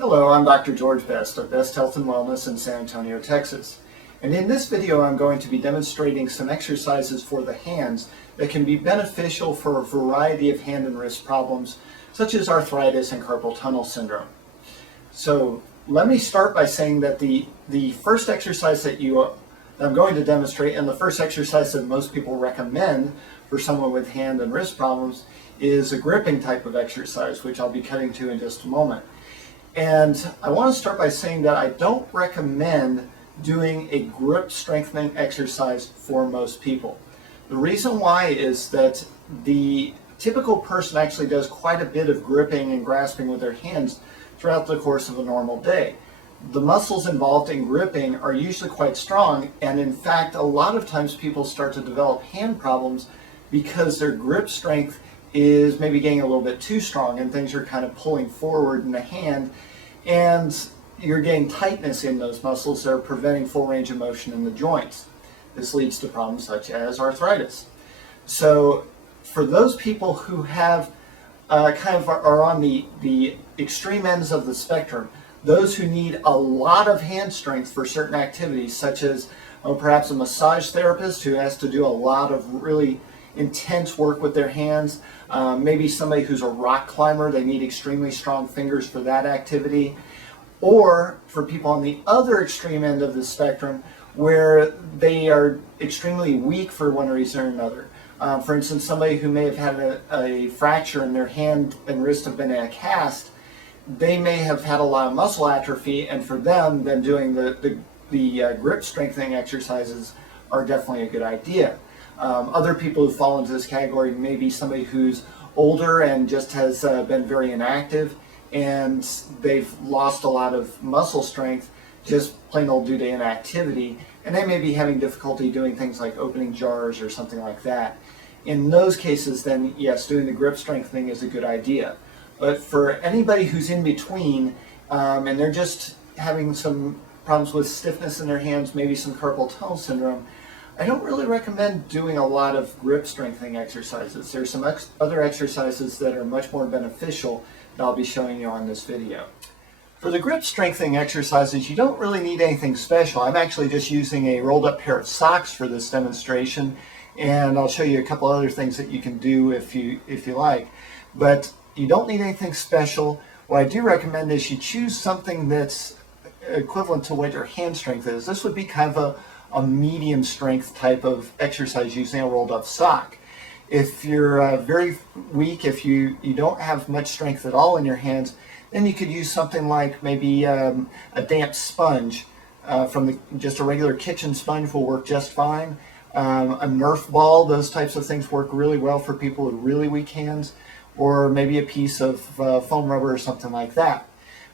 Hello, I'm Dr. George Best of Best Health and Wellness in San Antonio, Texas. And in this video, I'm going to be demonstrating some exercises for the hands that can be beneficial for a variety of hand and wrist problems, such as arthritis and carpal tunnel syndrome. So let me start by saying that the first exercise that I'm going to demonstrate, and the first exercise that most people recommend for someone with hand and wrist problems, is a gripping type of exercise, which I'll be cutting to in just a moment. And I want to start by saying that I don't recommend doing a grip strengthening exercise for most people. The reason why is that the typical person actually does quite a bit of gripping and grasping with their hands throughout the course of a normal day. The muscles involved in gripping are usually quite strong, and in fact a lot of times people start to develop hand problems because their grip strength is maybe getting a little bit too strong and things are kind of pulling forward in the hand, and you're getting tightness in those muscles that are preventing full range of motion in the joints. This leads to problems such as arthritis. So for those people who have are on the extreme ends of the spectrum, those who need a lot of hand strength for certain activities, such as perhaps a massage therapist who has to do a lot of really intense work with their hands, maybe somebody who's a rock climber, they need extremely strong fingers for that activity, or for people on the other extreme end of the spectrum where they are extremely weak for one reason or another. For instance, somebody who may have had a fracture in their hand and wrist have been in a cast, they may have had a lot of muscle atrophy, and for them, then doing the grip strengthening exercises are definitely a good idea. Other people who fall into this category may be somebody who's older and just has been very inactive, and they've lost a lot of muscle strength just plain old due to inactivity, and they may be having difficulty doing things like opening jars or something like that. In those cases, then yes, doing the grip strengthening is a good idea. But for anybody who's in between and they're just having some problems with stiffness in their hands, maybe some carpal tunnel syndrome, I don't really recommend doing a lot of grip strengthening exercises. There's some other exercises that are much more beneficial that I'll be showing you on this video. For the grip strengthening exercises, you don't really need anything special. I'm actually just using a rolled up pair of socks for this demonstration, and I'll show you a couple other things that you can do if you like. But you don't need anything special. What I do recommend is you choose something that's equivalent to what your hand strength is. This would be kind of a medium strength type of exercise using a rolled up sock. If you're very weak, if you don't have much strength at all in your hands, then you could use something like maybe a damp sponge. Just a regular kitchen sponge will work just fine. A Nerf ball, those types of things work really well for people with really weak hands, or maybe a piece of foam rubber or something like that.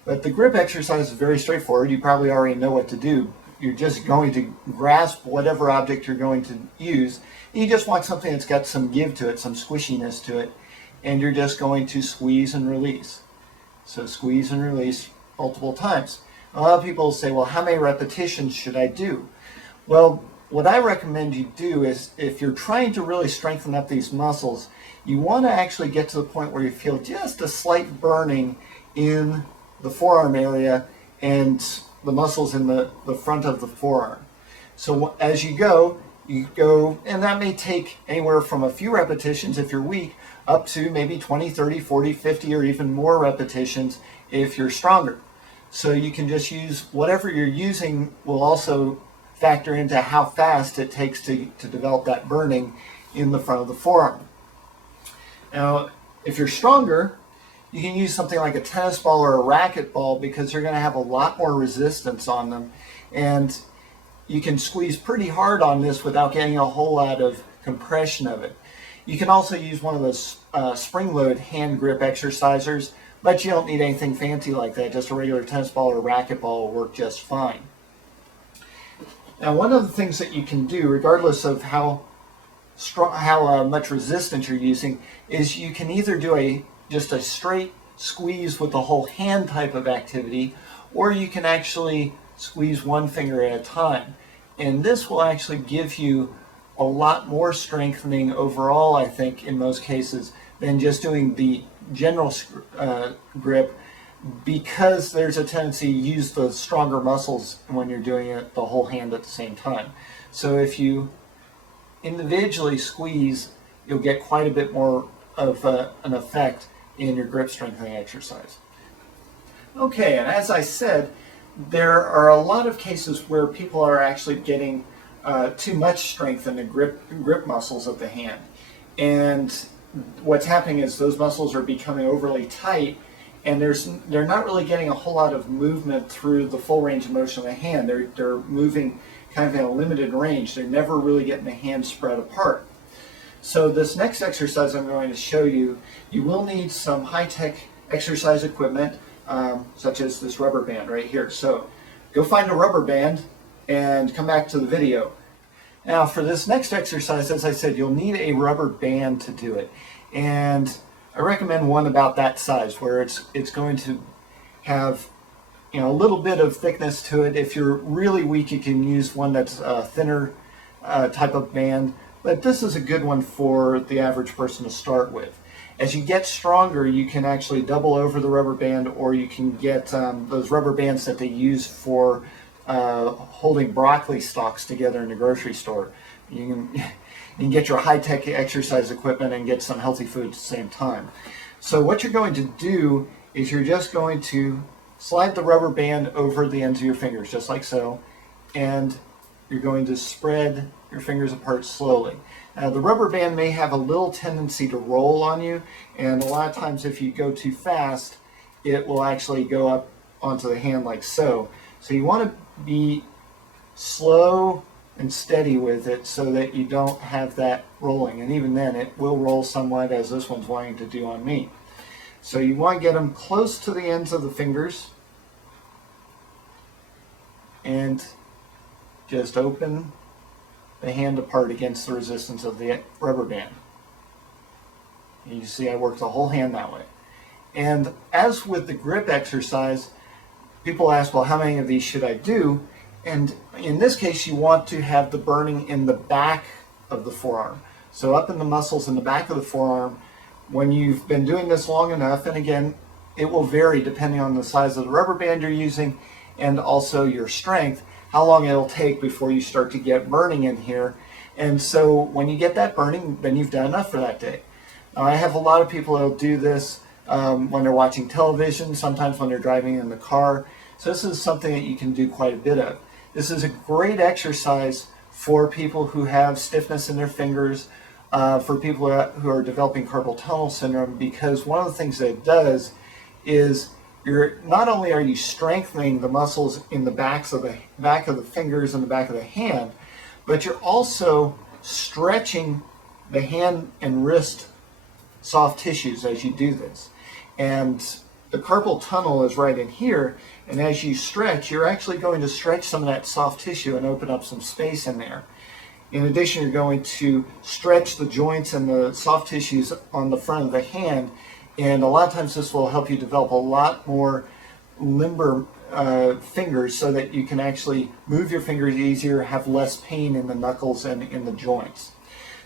But the grip exercise is very straightforward. You probably already know what to do. You're just going to grasp whatever object you're going to use. You just want something that's got some give to it, some squishiness to it, and you're just going to squeeze and release. So squeeze and release multiple times. A lot of people say, well, how many repetitions should I do? Well, what I recommend you do is, if you're trying to really strengthen up these muscles, you want to actually get to the point where you feel just a slight burning in the forearm area and the muscles in the front of the forearm. So as you go, and that may take anywhere from a few repetitions if you're weak, up to maybe 20, 30, 40, 50, or even more repetitions if you're stronger. So you can just use whatever you're using will also factor into how fast it takes to develop that burning in the front of the forearm. Now, if you're stronger, you can use something like a tennis ball or a racket ball, because you're going to have a lot more resistance on them, and you can squeeze pretty hard on this without getting a whole lot of compression of it. You can also use one of those spring-loaded hand grip exercisers, but you don't need anything fancy like that. Just a regular tennis ball or racket ball will work just fine. Now, one of the things that you can do, regardless of how much resistance you're using, is you can either do just a straight squeeze with the whole hand type of activity, or you can actually squeeze one finger at a time. And this will actually give you a lot more strengthening overall, I think, in most cases, than just doing the general grip because there's a tendency to use the stronger muscles when you're doing it the whole hand at the same time. So if you individually squeeze, you'll get quite a bit more of an effect in your grip strengthening exercise. Okay, and as I said, there are a lot of cases where people are actually getting too much strength in the grip muscles of the hand. And what's happening is those muscles are becoming overly tight, and they're not really getting a whole lot of movement through the full range of motion of the hand. They're moving kind of in a limited range. They're never really getting the hand spread apart. So this next exercise I'm going to show you, you will need some high-tech exercise equipment, such as this rubber band right here. So go find a rubber band and come back to the video. Now for this next exercise, as I said, you'll need a rubber band to do it. And I recommend one about that size, where it's going to have, you know, a little bit of thickness to it. If you're really weak, you can use one that's a thinner type of band, but this is a good one for the average person to start with. As you get stronger, you can actually double over the rubber band, or you can get those rubber bands that they use for holding broccoli stalks together in the grocery store. You can get your high-tech exercise equipment and get some healthy food at the same time. So what you're going to do is you're just going to slide the rubber band over the ends of your fingers, just like so, and you're going to spread your fingers apart slowly. Now the rubber band may have a little tendency to roll on you, and a lot of times if you go too fast, it will actually go up onto the hand like so. So you want to be slow and steady with it so that you don't have that rolling, and even then it will roll somewhat, as this one's wanting to do on me. So you want to get them close to the ends of the fingers and just open the hand apart against the resistance of the rubber band. You see I work the whole hand that way. And as with the grip exercise, people ask, well, how many of these should I do? And in this case, you want to have the burning in the back of the forearm. So up in the muscles in the back of the forearm, when you've been doing this long enough, and again, it will vary depending on the size of the rubber band you're using and also your strength, how long it'll take before you start to get burning in here. And so when you get that burning, then you've done enough for that day. Now, I have a lot of people that'll do this when they're watching television, sometimes when they're driving in the car. So this is something that you can do quite a bit of. This is a great exercise for people who have stiffness in their fingers, for people who are developing carpal tunnel syndrome, because one of the things that it does is not only are you strengthening the muscles in the back of the fingers and the back of the hand, but you're also stretching the hand and wrist soft tissues as you do this. And the carpal tunnel is right in here, and as you stretch, you're actually going to stretch some of that soft tissue and open up some space in there. In addition, you're going to stretch the joints and the soft tissues on the front of the hand, and a lot of times this will help you develop a lot more limber fingers so that you can actually move your fingers easier, have less pain in the knuckles and in the joints.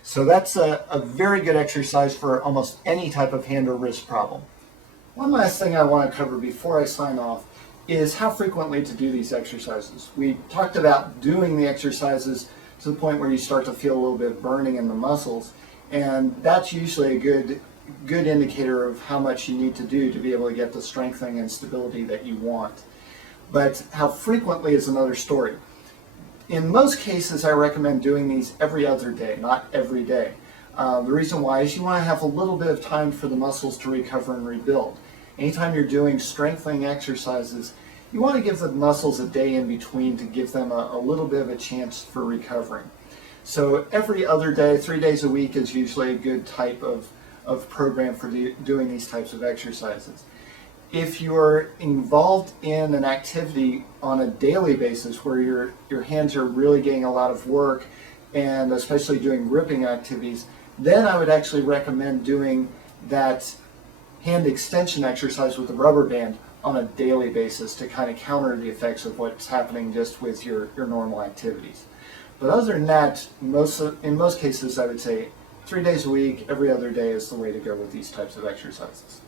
So that's a very good exercise for almost any type of hand or wrist problem. One last thing I want to cover before I sign off is how frequently to do these exercises. We talked about doing the exercises to the point where you start to feel a little bit of burning in the muscles, and that's usually a good indicator of how much you need to do to be able to get the strengthening and stability that you want. But how frequently is another story. In most cases, I recommend doing these every other day, not every day. The reason why is you want to have a little bit of time for the muscles to recover and rebuild. Anytime you're doing strengthening exercises, you want to give the muscles a day in between to give them a little bit of a chance for recovering. So every other day, 3 days a week is usually a good type of program for doing these types of exercises. If you're involved in an activity on a daily basis where your hands are really getting a lot of work, and especially doing gripping activities, then I would actually recommend doing that hand extension exercise with the rubber band on a daily basis to kind of counter the effects of what's happening just with your normal activities. But other than that, in most cases, I would say 3 days a week, every other day is the way to go with these types of exercises.